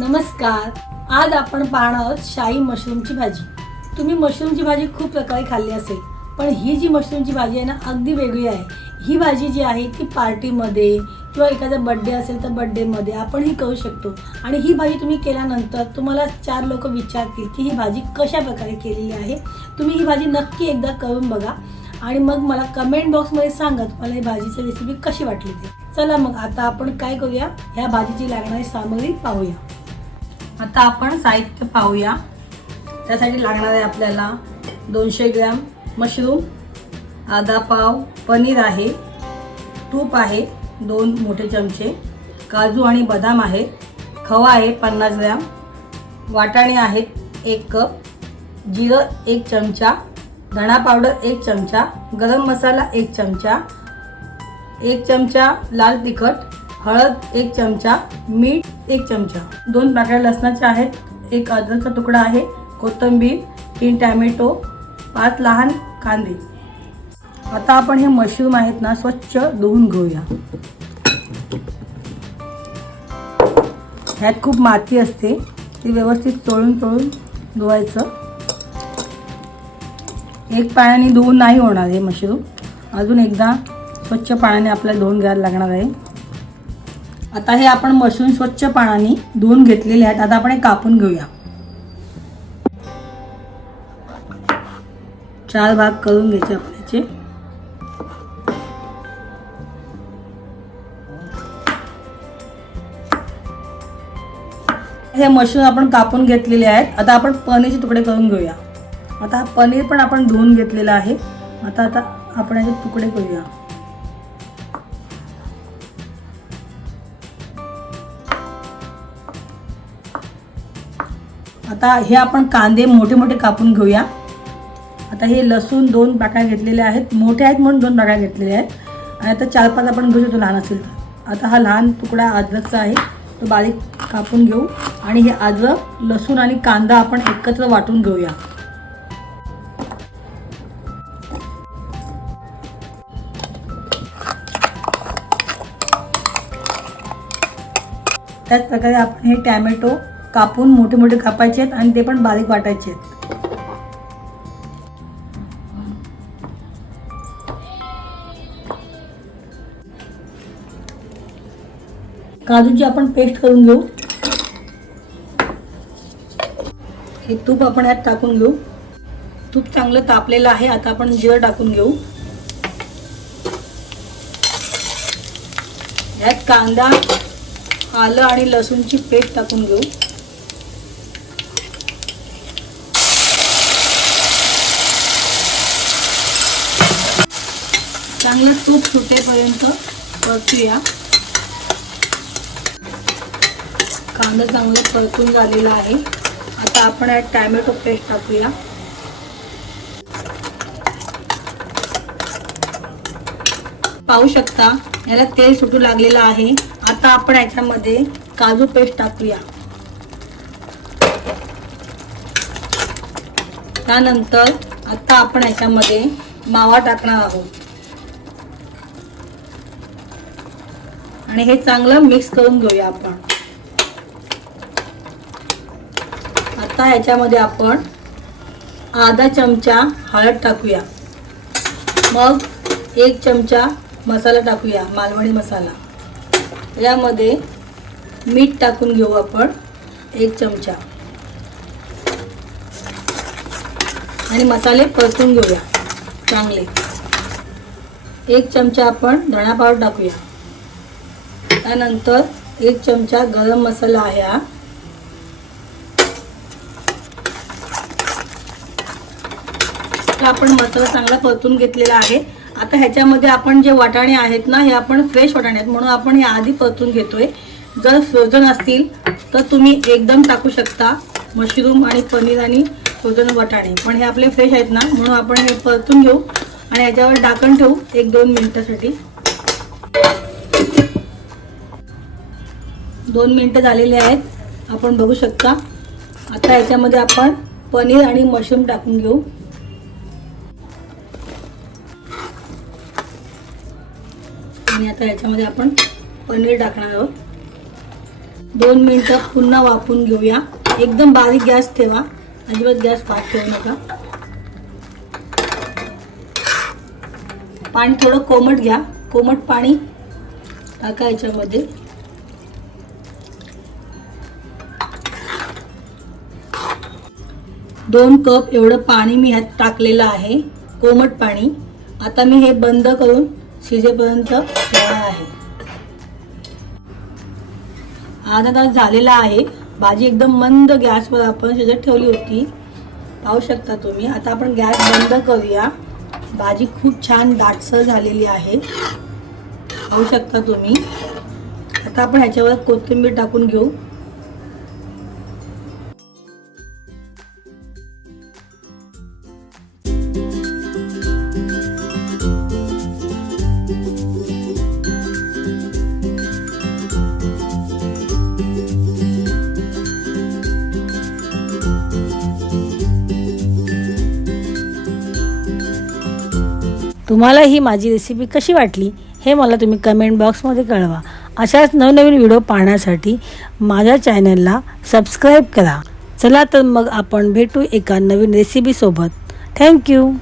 नमस्कार. आज आपण पाहणार आहोत शाही मशरूमची भाजी. तुम्ही मशरूमची भाजी खूप प्रकारे खाल्ली असेल पण ही जी मशरूमची भाजी आहे ना अगदी वेगळी आहे. ही भाजी जी आहे ती पार्टीमध्ये किंवा एखादा बड्डे असेल तर बड्डेमध्ये आपण ही करू शकतो. आणि ही भाजी तुम्ही केल्यानंतर तुम्हाला चार लोक विचारतील की ही भाजी कशा प्रकारे केलेली आहे. तुम्ही ही भाजी नक्की एकदा करून बघा. आणि मग मला कमेंट बॉक्समध्ये सांगा तुम्हाला ही भाजीची रेसिपी कशी वाटली ते. चला मग आता आपण काय करूया? ह्या भाजीची लागणारी सामग्री पाहूया. आता आपण साहित्य पाहूया. त्यासाठी लागणार आहे आपल्याला दोनशे ग्रॅम मशरूम आधा पाव पनीर आहे तूप आहे दोन मोठे चमचे काजू आणि बदाम आहेत खवा आहे पन्नास ग्रॅम वाटाणे आहेत एक कप जिरं एक चमचा धणा पावडर एक चमचा गरम मसाला एक चमचा एक चमचा लाल तिखट हळद एक चमचा मीठ एक चमचा. दोन पाकळ्या लसणाच्या आहेत. एक अद्रकचा तुकडा आहे. कोथिंबीर तीन टॅमॅटो पाच लहान कांदे. आता आपण हे मशरूम आहेत ना स्वच्छ धुवून घेऊया. ह्यात खूप माती असते. ती व्यवस्थित चोळून चोळून धुवायचं. एक पाण्याने धुवून नाही होणार हे मशरूम. अजून एकदा स्वच्छ पाण्याने आपल्याला धुवून घ्यायला लागणार आहे. आता हे आपण मशरूम स्वच्छ पाण्याने धुवून घेतलेले आहेत. आता आपण हे कापून घेऊया. चार भाग करून घ्यायचे आपल्याचे. हे मशरूम आपण कापून घेतलेले आहेत. आता आपण पनीरचे तुकडे करून घेऊया. आता हा पनीर पण आपण धुवून घेतलेला आहे. आता आता आपण याचे तुकडे करूया. आता हे आपण कांदे मोठे मोठे कापून घेऊया. आता हे लसूण दोन पाकळ्या घेतलेल्या आहेत. मोठे आहेत म्हणून दोन पाकळ्या घेतलेल्या आहेत. आणि आता चार पाच आपण घेऊ शकतो लहान असेल तर. आता हा लहान तुकडा अद्रकचा आहे. तो बारीक कापून घेऊ. आणि हे अद्रक लसूण आणि कांदा आपण एकत्र वाटून घेऊया. त्याच प्रकारे आपण हे टॅमॅटो कापून मोठे मोठे कापायचे आहेत आणि ते पण बारीक वाटायचे आहेत. काजूची आपण पेस्ट करून घेऊ. हे तूप आपण यात टाकून घेऊ. तूप चांगलं तापलेलं आहे आता आपण जिरं टाकून घेऊ. यात कांदा आलं आणि लसूणची पेस्ट टाकून घेऊ. चांगलं तूप सुटेपर्यंत परतूया. कांदा चांगलं परतून झालेला आहे. आता आपण यात टॅमॅटो पेस्ट टाकूया. पाहू शकता याला तेल सुटू लागलेलं आहे. आता आपण याच्यामध्ये काजू पेस्ट टाकूया. त्यानंतर आता आपण याच्यामध्ये मावा टाकणार आहोत. आणि हे चांगलं मिक्स करून घेऊया आपण. आता ह्याच्यामध्ये आपण आधा चमचा हळद टाकूया. मग एक चमचा मसाला टाकूया मालवणी मसाला. यामध्ये मीठ टाकून घेऊ आपण एक चमचा. आणि मसाले परतून घेऊया चांगले. एक चमचा आपण धणा पावडर टाकूया. त्यानंतर एक चमचा गरम मसाला आहे हा. आपण मसाला चांगला परतून घेतलेला आहे. आता ह्याच्यामध्ये आपण जे वाटाणे आहेत ना हे आपण फ्रेश वाटाणे आहेत म्हणून आपण हे आधी परतून घेतोय. जर फ्रोझन असतील तर तुम्ही एकदम टाकू शकता मशरूम आणि पनीर आणि फ्रोझन वाटाणे. पण हे आपले फ्रेश आहेत ना म्हणून आपण हे परतून घेऊ आणि याच्यावर डाकण ठेवू एक दोन मिनिटासाठी. दोन मिनटं झालेले आहेत. आपण बघू शकता. आता याच्यामध्ये आपण पनीर आणि मशरूम टाकून घेऊ. आणि आता याच्यामध्ये आपण पनीर टाकणार आहोत. दोन मिनटं पुन्हा वाफून घेऊया. एकदम बारीक गॅस ठेवा. अजिबात गॅस फास्ट ठेवू नका. पाणी थोडं कोमट घ्या. कोमट पाणी टाका याच्यामध्ये. दोन कप एवढं पाणी मी ह्यात टाकलेलं आहे कोमट पाणी. आता मी हे बंद करून शिजेपर्यंत ठेवणार आहे. अर्धा तास झालेला आहे भाजी एकदम मंद गॅसवर आपण शिजत ठेवली होती. पाहू शकता तुम्ही आता आपण गॅस बंद करूया. भाजी खूप छान दाटसर झालेली आहे. पाहू शकता तुम्ही. आता आपण ह्याच्यावर कोथिंबीर टाकून घेऊ. तुम्हाला ही माझी रेसिपी कशी वाटली हे मला तुम्ही कमेंट बॉक्समध्ये कळवा. अशाच नवनवीन व्हिडिओ पाहण्यासाठी माझ्या चॅनलला सबस्क्राईब करा. चला तर मग आपण भेटू एका नवीन रेसिपीसोबत Thank you.